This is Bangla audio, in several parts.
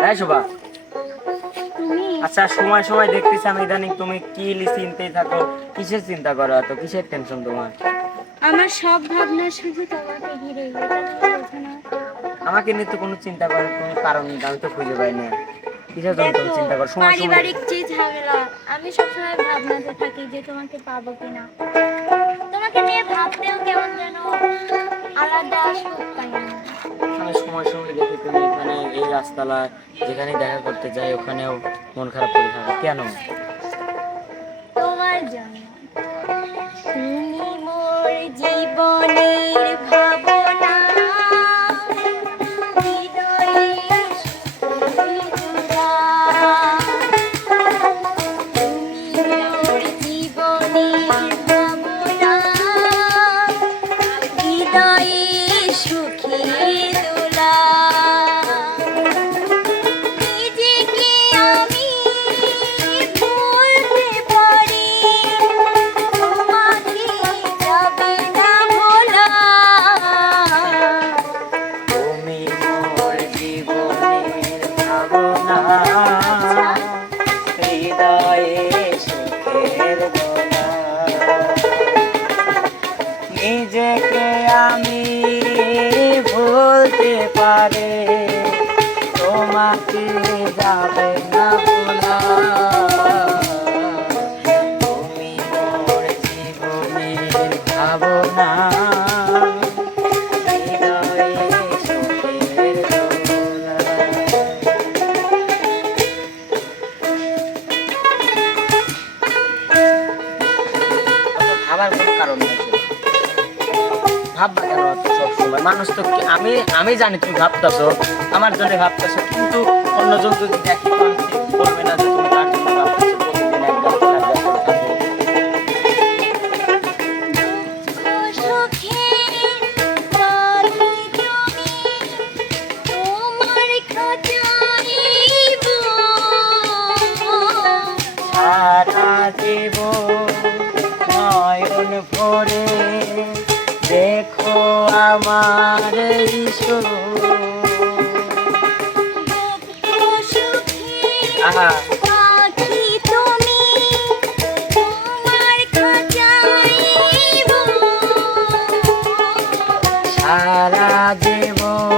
হ্যাঁ শোভা। আচ্ছা সময় সময় দেখতেছি আমি ইদানিং। তুমি কি চিন্তায় থাকো? কিসের চিন্তা করো এত? কিসের টেনশন তোমার? আমার সব ভাবনা শুধু তোমাকে ঘিরে। আমাকে নিয়ে তো কোনো চিন্তা করার কোনো কারণ আমি তো খুঁজে পাই না। কিসের জন্য তুমি চিন্তা করো? সময় পারিবারিক যে ঝামেলা আমি সবসময় ভাবনাতে থাকি যে তোমাকে পাবো কিনা। তোমাকে নিয়ে ভাবতেও কেমন যেন আলাদা সুখ পাই সময় সময় দেখি তুমি এখানে এই রাস্তালা যেখানে দেখা করতে যাই, ওখানেও মন খারাপ করে। থাকো কেন? ভাবার কোনো কারণ নেই। ভাববা কেন সবসময়? মানুষ তো আমি আমি জানি তুমি ভাবতেছো, আমার জন্য ভাবতেছো, কিন্তু অন্যজন যদি দেখি বলবে না যে তুমি আমার সারা জীবন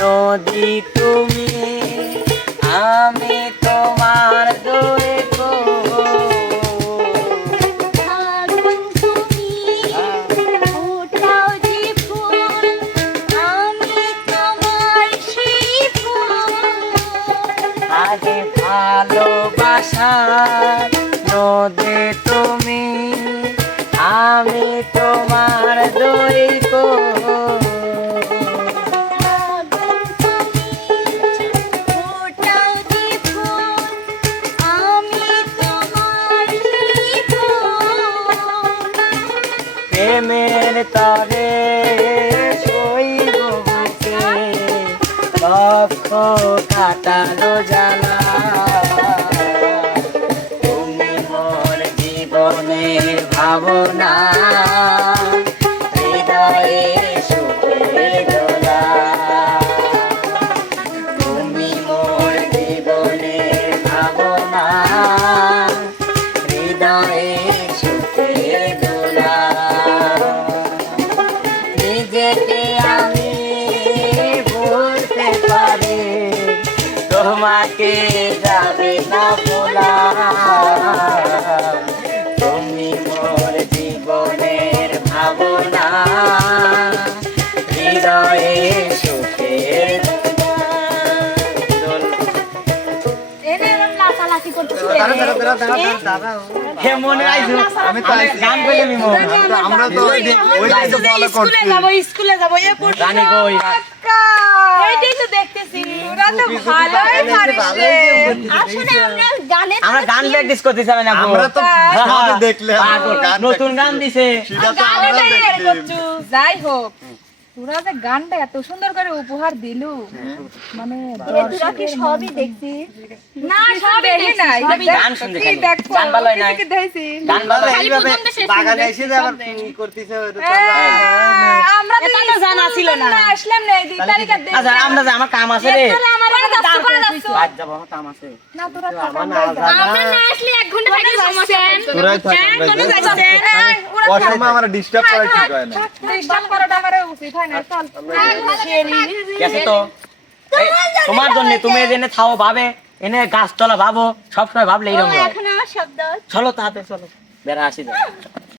নদী তুমি আমি তোমার দোরে কাটালো জ্বালা। তুমি মোর জীবনের ভাবনা হৃদয়ে তুমি ভাবনা হৃদয়ে তোমাকে যাবে না বলা আমরা তো ওই দিন- ওই দিন তো বলা করছি স্কুলে যাব এ রানী কই এইটাই তো দেখতেছি ওরা তো ভালোই পারিস রে আসলে আমরা গানে আমরা গান প্র্যাকটিস করতেছি আমি না গো। আমরা তো হ্যাঁ, গান নতুন গান দিছে যাই হোক। তোরা যে গানটা এত সুন্দর করে উপহার দিলু। মানে তোরা কি সবই দেখছিস না সব দেখি নাই। গান শুনতে খালি। দেখো গান ভালো হয় নাই। কি দেখছি? গান ভালো বাগানে এসে যে আবার করতেছে হ্যাঁ, আমরা তো জানা ছিল না। আসলাম না এই তারিখে দেখ আচ্ছা আমরা যে আমার কাম আছে রে। আমার করে বাদ যাব আমার কাম আছে। না তোরা আমার না আমরা না আসলে এক ঘণ্টা থাকি সমস্যা তোরাই থাক আমরা যাই। অসময় আমরা ডিস্টার্ব করা ঠিক হয় না ডিস্টার্ব করাটা আমার উচিত হয় গেছে তো? তোমার জন্য তুমি এনে থাও ভাবে এনে গাছতলা ভাবো সবসময় ভাবলে এইরকম চলো তাতে চলো। বেড়া আসি